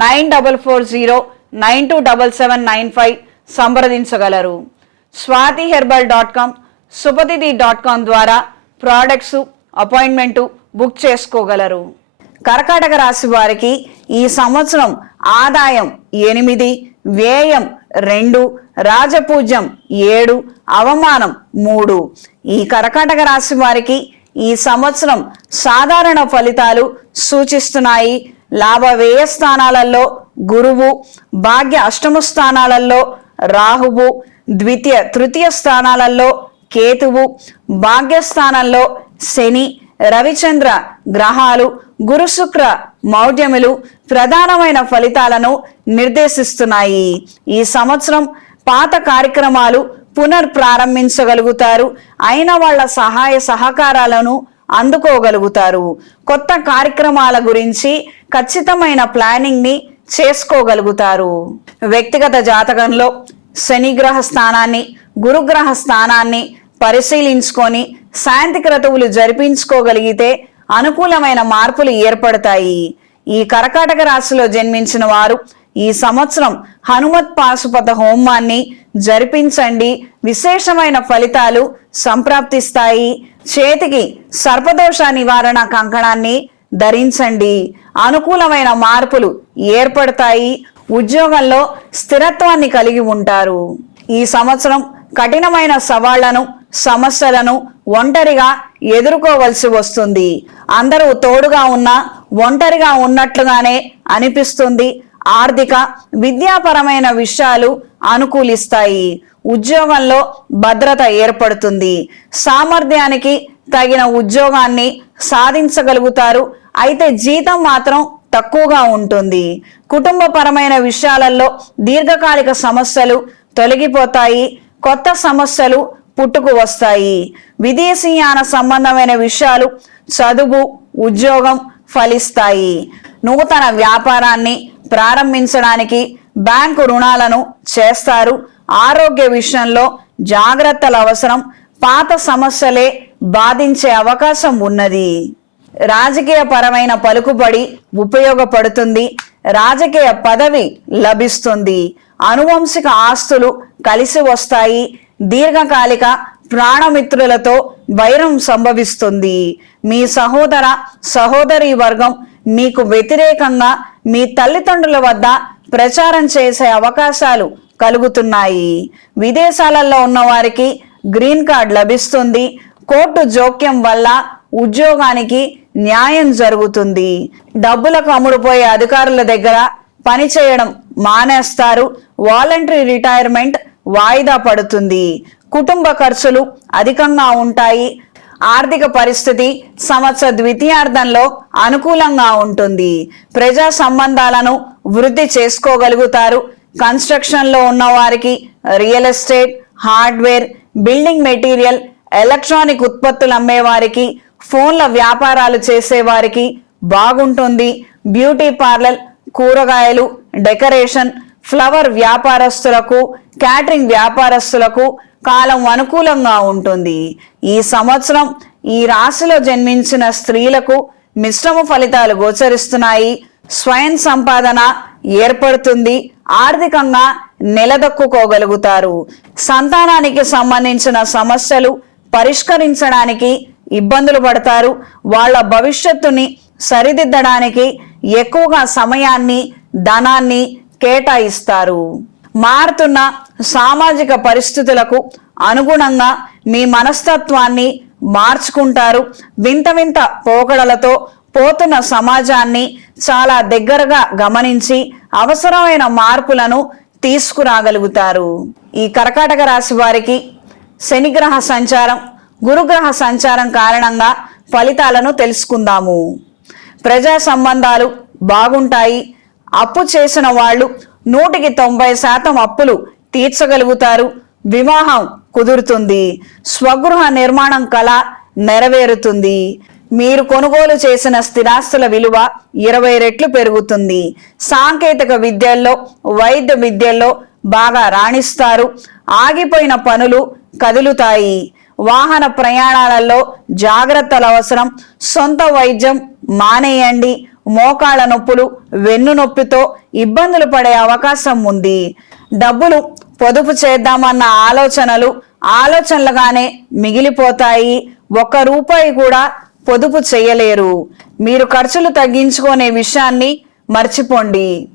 nine double four zero nine two double seven nine five సంప్రదించగలరు. Swathi herbal dot com సుపతిది dot com ద్వారా products appointment book చేసుకోగలరు. కర్కాటక రాశి వారికి ఈ సంవత్సరం ఆదాయం ఎనిమిది వ్యయం రెండు రాజపూజ్యం ఏడు అవమానం మూడు. ఈ కర్కాటక రాశి వారికి ఈ సంవత్సరం సాధారణ ఫలితాలు సూచిస్తున్నాయి. లాభ వ్యయ స్థానాలలో గురువు భాగ్య అష్టమ స్థానాలలో రాహువు ద్వితీయ తృతీయ స్థానాలలో కేతువు భాగ్యస్థానంలో శని రవిచంద్ర గ్రహాలు గురుశుక్ర మౌఢ్యములు ప్రధానమైన ఫలితాలను నిర్దేశిస్తున్నాయి. ఈ సంవత్సరం పాత కార్యక్రమాలు పునర్ ప్రారంభించగలుగుతారు అయిన వాళ్ళ సహాయ సహకారాలను అందుకోగలుగుతారు. కొత్త కార్యక్రమాల గురించి ఖచ్చితమైన ప్లానింగ్ని చేసుకోగలుగుతారు. వ్యక్తిగత జాతకంలో శనిగ్రహ స్థానాన్ని గురుగ్రహ స్థానాన్ని పరిశీలించుకొని శాంతి క్రతువులు జరిపించుకోగలిగితే అనుకూలమైన మార్పులు ఏర్పడతాయి. ఈ కర్కాటక రాశిలో జన్మించిన వారు ఈ సంవత్సరం హనుమత్ పాశుపత హోమాన్ని జరిపించండి. విశేషమైన ఫలితాలు సంప్రాప్తిస్తాయి. చేతికి సర్పదోష నివారణ కంకణాన్ని ధరించండి. అనుకూలమైన మార్పులు ఏర్పడతాయి. ఉద్యోగంలో స్థిరత్వాన్ని కలిగి ఉంటారు. ఈ సంవత్సరం కఠినమైన సవాళ్ళను సమస్యలను ఒంటరిగా ఎదుర్కోవలసి వస్తుంది. అందరూ తోడుగా ఉన్నా ఒంటరిగా ఉన్నట్లుగానే అనిపిస్తుంది. ఆర్థిక విద్యాపరమైన విషయాలు అనుకూలిస్తాయి. ఉద్యోగంలో భద్రత ఏర్పడుతుంది. సామర్థ్యానికి తగిన ఉద్యోగాన్ని సాధించగలుగుతారు అయితే జీతం మాత్రం తక్కువగా ఉంటుంది. కుటుంబపరమైన విషయాలలో దీర్ఘకాలిక సమస్యలు తొలగిపోతాయి. కొత్త సమస్యలు పుట్టుకు వస్తాయి. విదేశీయాన సంబంధమైన విషయాలు చదువు ఉద్యోగం ఫలిస్తాయి. నూతన వ్యాపారాన్ని ప్రారంభించడానికి బ్యాంకు రుణాలను చేస్తారు. ఆరోగ్య విషయంలో జాగ్రత్తల అవసరం. పాత సమస్యలే బాధించే అవకాశం ఉన్నది. రాజకీయ పరమైన పలుకుబడి ఉపయోగపడుతుంది. రాజకీయ పదవి లభిస్తుంది. అనువంశిక ఆస్తులు కలిసి వస్తాయి. దీర్ఘకాలిక ప్రాణమిత్రులతో వైరం సంభవిస్తుంది. మీ సహోదర సహోదరి వర్గం మీకు వ్యతిరేకంగా మీ తల్లిదండ్రుల వద్ద ప్రచారం చేసే అవకాశాలు కలుగుతున్నాయి. విదేశాలలో ఉన్న వారికి గ్రీన్ కార్డ్ లభిస్తుంది. కోర్టు జోక్యం వల్ల ఉద్యోగానికి న్యాయం జరుగుతుంది. డబ్బులకు అమ్ముడుపోయే అధికారుల దగ్గర పని చేయడం మానేస్తారు. వాలంటరీ రిటైర్మెంట్ వాయిదా పడుతుంది. కుటుంబ ఖర్చులు అధికంగా ఉంటాయి. ఆర్థిక పరిస్థితి సంవత్సర ద్వితీయార్థంలో అనుకూలంగా ఉంటుంది. ప్రజా సంబంధాలను వృద్ధి చేసుకోగలుగుతారు. కన్స్ట్రక్షన్లో ఉన్న వారికి real estate hardware building material electronic ఉత్పత్తులు అమ్మేవారికి ఫోన్ల వ్యాపారాలు చేసేవారికి బాగుంటుంది. బ్యూటీ పార్లర్ కూరగాయలు డెకరేషన్ ఫ్లవర్ వ్యాపారస్తులకు క్యాటరింగ్ వ్యాపారస్తులకు కాలం అనుకూలంగా ఉంటుంది. ఈ సంవత్సరం ఈ రాశిలో జన్మించిన స్త్రీలకు మిశ్రమ ఫలితాలు గోచరిస్తున్నాయి. స్వయం సంపాదన ఏర్పడుతుంది. ఆర్థికంగా నిలదొక్కుకోగలుగుతారు. సంతానానికి సంబంధించిన సమస్యలు పరిష్కరించడానికి ఇబ్బందులు పడతారు. వాళ్ళ భవిష్యత్తుని సరిదిద్దడానికి ఎక్కువగా సమయాన్ని ధనాన్ని కేటాయిస్తారు. మారుతున్న సామాజిక పరిస్థితులకు అనుగుణంగా మీ మనస్తత్వాన్ని మార్చుకుంటారు. వింత వింత పోకడలతో పోతున్న సమాజాన్ని చాలా దగ్గరగా గమనించి అవసరమైన మార్పులను తీసుకురాగలుగుతారు. ఈ కర్కాటక రాశి వారికి శనిగ్రహ సంచారం గురుగ్రహ సంచారం కారణంగా ఫలితాలను తెలుసుకుందాము. ప్రజా సంబంధాలు బాగుంటాయి. అప్పు చేసిన వాళ్ళు నూటికి తొంభై శాతం అప్పులు తీర్చగలుగుతారు. వివాహం కుదురుతుంది. స్వగృహ నిర్మాణం కళ నెరవేరుతుంది. మీరు కొనుగోలు చేసిన స్థిరాస్తుల విలువ ఇరవై రెట్లు పెరుగుతుంది. సాంకేతిక విద్యల్లో వైద్య విద్యల్లో బాగా రాణిస్తారు. ఆగిపోయిన పనులు కదులుతాయి. వాహన ప్రయాణాలలో జాగ్రత్తలు అవసరం. సొంత వైద్యం మానేయండి. మోకాళ్ళ నొప్పులు వెన్ను నొప్పితో ఇబ్బందులు పడే అవకాశం ఉంది. డబ్బులు పొదుపు చేద్దామన్న ఆలోచనలు ఆలోచనలుగానే మిగిలిపోతాయి. ఒక్క రూపాయి కూడా పొదుపు చేయలేరు. మీరు ఖర్చులు తగ్గించుకునే విషయాన్ని మర్చిపోండి.